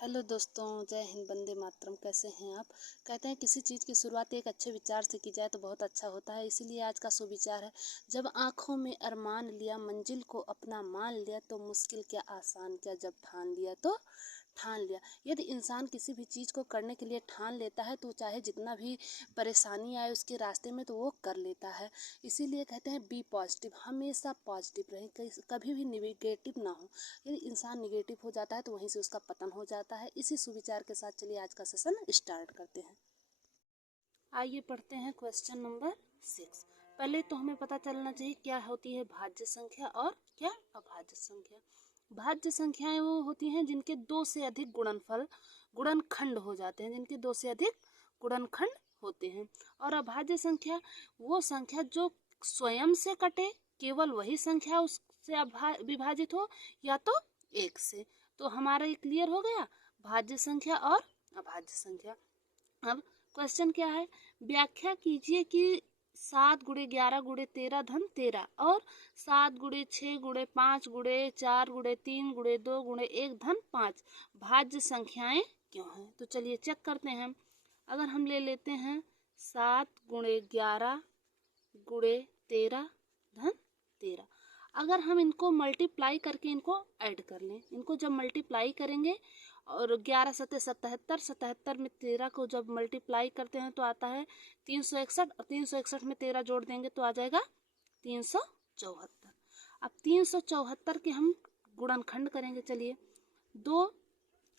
Hello दोस्तों, जय हिंद, वंदे मातरम। कैसे हैं आप? कहते हैं किसी चीज़ की शुरुआत एक अच्छे विचार से की जाए तो बहुत अच्छा होता है। इसीलिए आज का सुविचार है, जब आँखों में अरमान लिया, मंजिल को अपना मान लिया, तो मुश्किल क्या आसान क्या, जब ठान लिया तो ठान लिया। यदि इंसान किसी भी चीज़ को करने के लिए ठान लेता है तो चाहे जितना भी परेशानी आए उसके रास्ते में तो वो कर लेता है। इसीलिए कहते हैं बी पॉजिटिव, हमेशा पॉजिटिव रहें, कभी भी निगेटिव ना हो। यदि इंसान निगेटिव हो जाता है तो वहीं से उसका पतन हो जाता है। इसी सुविचार के साथ चलिए आज का सेशन स्टार्ट करते हैं। आइए पढ़ते हैं क्वेश्चन नंबर 6। पहले तो हमें पता चलना चाहिए क्या होती है भाज्य संख्या और क्या अभाज्य संख्या। भाज्य संख्याएं वो होती हैं जिनके दो से अधिक गुणनखंड हो जाते हैं, जिनके दो से अधिक गुणनखंड होते हैं। और अभाज्य संख्या वो संख्या जो स्वयं से कटे, केवल वही संख्या उससे विभाजित हो, या तो एक से। तो हमारा ये क्लियर हो गया, भाज्य संख्या और अभाज्य संख्या। अब क्वेश्चन क्या है, व्याख्या कीजिए कि 7 × 11 × 13 धन 13 और 7 × 6 × 5 × 4 × 3 × 2 × 1 धन 5 भाज्य संख्याएं क्यों हैं। तो चलिए चेक करते हैं। अगर हम ले लेते हैं 7 × 11 × 13 धन 13, अगर हम इनको मल्टीप्लाई करके इनको ऐड कर लें, इनको जब मल्टीप्लाई करेंगे और 11 × 7 = 77, 77 में 13 को जब मल्टीप्लाई करते हैं तो आता है 361, और 361 में 13 जोड़ देंगे तो आ जाएगा 374। अब 374 के हम गुणनखंड करेंगे। चलिए, 2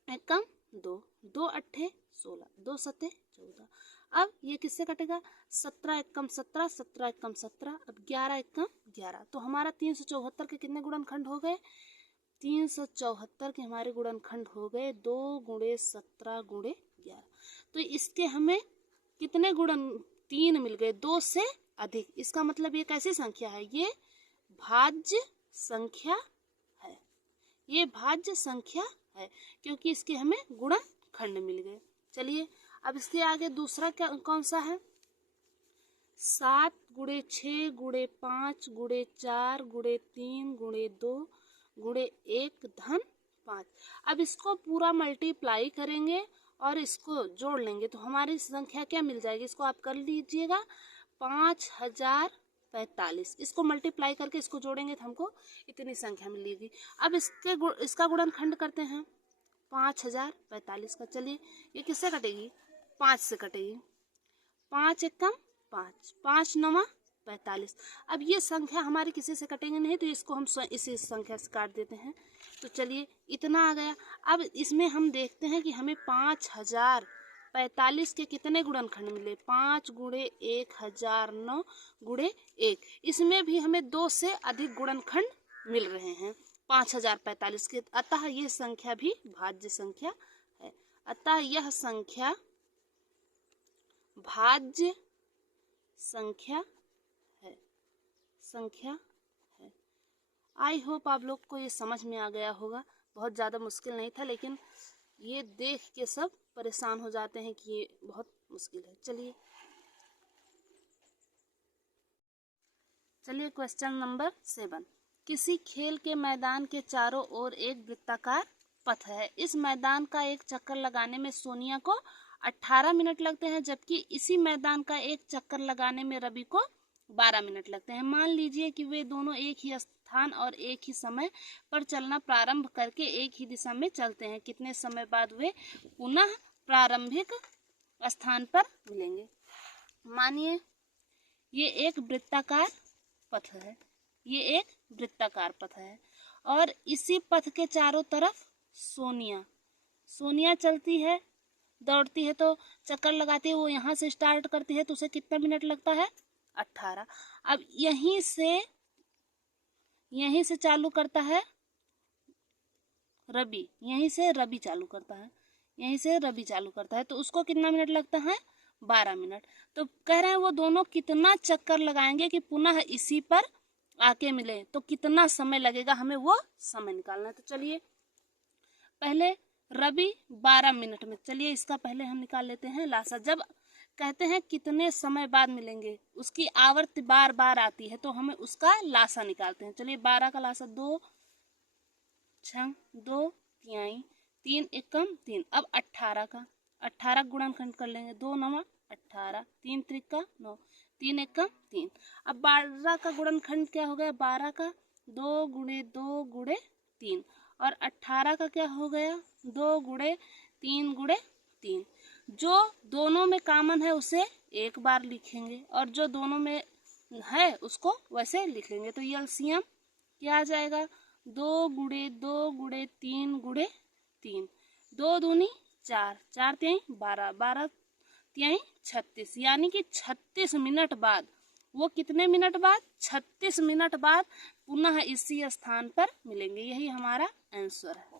एकम 2, 2 अट्ठे 16, 2 सते 14। अब ये किससे कटेगा, 17 एकम 17, 17 एकम 17, अब 11 एकम 11। तो हमारा 374 के कितने गुणनखंड हो गए, 374 के हमारे गुणनखंड हो गए 2 × 17 × 11। तो इसके हमें कितने गुणन, 3 मिल गए, 2 से अधिक। इसका मतलब ये कैसी संख्या है, ये भाज्य संख्या है, ये भाज्य संख्या है, क्योंकि इसके हमें गुणनखंड मिल गए। चलिए, अब इसके आगे दूसरा क्या कौन सा है, 7 × 6 × 5 × 4 × 3 × 2 × 1 धन 5। अब इसको पूरा मल्टीप्लाई करेंगे और इसको जोड़ लेंगे तो हमारी संख्या क्या मिल जाएगी, इसको आप कर लीजिएगा, 5045। इसको मल्टीप्लाई करके इसको जोड़ेंगे तो हमको इतनी संख्या मिलेगी। अब इसका गुणनखंड करते हैं 5045 का। चलिए, ये किससे कटेगी, 5 से कटेगी, 5 एकम 5, 5 9 45। अब ये संख्या हमारी किसी से कटेंगे नहीं तो इसको हम इसी संख्या से काट देते हैं। तो चलिए, इतना आ गया। अब इसमें हम देखते हैं कि हमें 5045 के कितने गुणनखंड मिले, 5 × 1009 × 1। इसमें भी हमें 2 से अधिक गुणनखंड मिल रहे हैं 5045 के। अतः यह संख्या भी भाज्य संख्या है, अतः यह संख्या भाज्य संख्या है, संख्या है। आई होप आप लोग को ये समझ में आ गया होगा। बहुत ज़्यादा मुश्किल नहीं था, लेकिन ये देख के सब परेशान हो जाते हैं कि ये बहुत मुश्किल है। चलिए क्वेश्चन नंबर 7। किसी खेल के मैदान के चारों ओर एक वृत्ताकार पथ है। इस मैदान का एक चक्कर लगाने में सोनिया को 18 मिनट लगते हैं, जबकि इसी मैदान का एक चक्कर लगाने में रवि को 12 मिनट लगते हैं। मान लीजिए कि वे दोनों एक ही स्थान और एक ही समय पर चलना प्रारंभ करके एक ही दिशा में चलते हैं। कितने समय बाद वे पुनः प्रारंभिक स्थान पर मिलेंगे। मानिए ये एक वृत्ताकार पथ है, ये एक वृत्ताकार पथ है और इसी पथ के चारों तरफ सोनिया चलती है, दौड़ती है, तो चक्कर लगाती है। वो यहाँ से स्टार्ट करती है तो उसे कितना मिनट लगता है, 18। अब यहीं से चालू करता है रवि, यहीं से रवि चालू करता है, तो उसको कितना मिनट लगता है, 12 मिनट। तो कह रहे हैं वो दोनों कितना चक्कर लगाएंगे कि पुनः इसी पर आके मिले, तो कितना समय लगेगा, हमें वो समय निकालना है। तो चलिए, पहले रवि 12 मिनट में, चलिए इसका पहले हम निकाल लेते हैं लासा। जब कहते हैं कितने समय बाद मिलेंगे, उसकी आवर्ती बार बार आती है तो हमें उसका लासा निकालते हैं। चलिए, 12 का लासा 2 6 2 3 3 एकम 3। अब 18 गुणनखंड कर लेंगे, 2 9 18, 3 त्रिका 9, 3 एकम 3। अब 12 का गुणनखंड क्या हो गया, 12 का 2 गुणे 2 गुणे 3, और 18 का क्या हो गया, 2 गुणे 3 गुणे 3। जो दोनों में कॉमन है उसे एक बार लिखेंगे और जो दोनों में है उसको वैसे लिख लेंगे। तो ये एलसीएम क्या आ जाएगा, 2 गुणे 2 गुणे 3 गुणे 3, 2 दूनी 4, 4 तिहाई 12, 12 तिहाई 36, यानी कि 36 मिनट बाद, वो कितने मिनट बाद, 36 मिनट बाद पुनः इसी स्थान पर मिलेंगे। यही हमारा आंसर है।